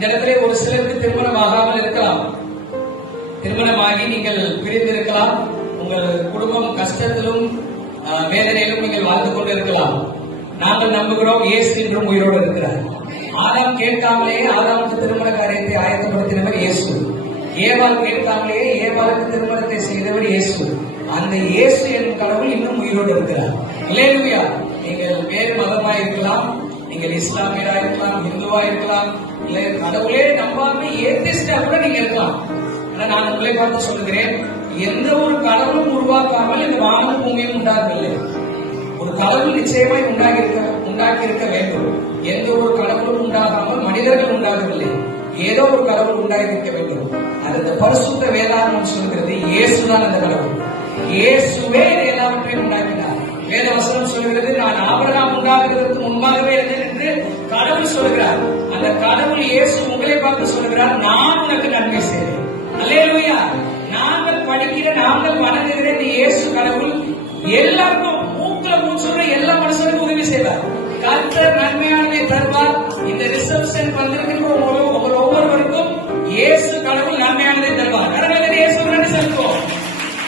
இந்த இடத்துல ஒரு சிலருக்கு திருமணம் ஆகாமல் இருக்கலாம். திருமணமாகி நீங்கள் பிரிந்திருக்கலாம். உங்கள் குடும்பம் கஷ்டத்திலும் வேதனையிலும் நீங்கள் வாழ்ந்து கொண்டிருக்கலாம். நாங்கள் நம்புகிறோம் இயேசு இன்றும் உயிரோடு இருக்கிறார். ஆதாம் கேட்காமலேயே ஆதாமுக்கு திருமண காரியத்தை ஆயத்தப்படுத்தினவர் இயேசு. ஏவாள் கேட்காமலேயே ஏவாளுக்கு திருமணத்தை செய்தவர் இயேசு. அந்த இயேசு எனும் கடவுள் இன்னும் உயிரோடு இருக்கிறார். அல்லேலூயா. நீங்கள் வேறு மதமா இருக்கலாம், நீங்கள் இஸ்லாமியரா இருக்கலாம், இந்துவா இருக்கலாம், இல்ல கடவுளே நம்பாம ஏத்திஸ்டா கூட நீங்க இருக்கலாம். ஆனா நான் உங்களை பார்த்து சொல்கிறேன், எந்த ஒரு கடவுளும் உருவாக்காமல் இந்த வானம் பூமியும் உண்டாகவில்லை. ஒரு கடவுள் நிச்சயமாய் உண்டாக்கி இருக்க வேண்டும். எந்த ஒரு கடவுளும் உண்டாகாமல் மனிதர்கள் உண்டாகவில்லை. ஏதோ ஒரு கடவுள் உண்டாகி இருக்க வேண்டும். அந்த பரிசுத்த வேதாகமம் சொல்கிறது இயேசுதான் அந்த கடவுள். இயேசுவே எல்லாவற்றையும் உண்டாக்கினார். வேத வசனம் சொல்கிறது, நான் ஆபிரகாம் உண்டாகிறதுக்கு முன்பாகவே இருந்தேன் என்று கடவுள் சொல்கிறார். அந்த கடவுள் இயேசு உங்களை பார்த்து சொல்கிறார், நான் உனக்கு நன்மை செய்தேன். அல்லேலூயா. நாங்கள் படிக்கிற, நாங்கள் வணங்குகிற இந்த இயேசு கடவுள் எல்லாருக்கும் மூக்குல மூச்சுற எல்லா மனுஷனுக்கும் உதவி செய்வார். கர்த்தர் நன்மையானதை தருவார். இந்த ரிசப்ஷன் வந்திருக்கிற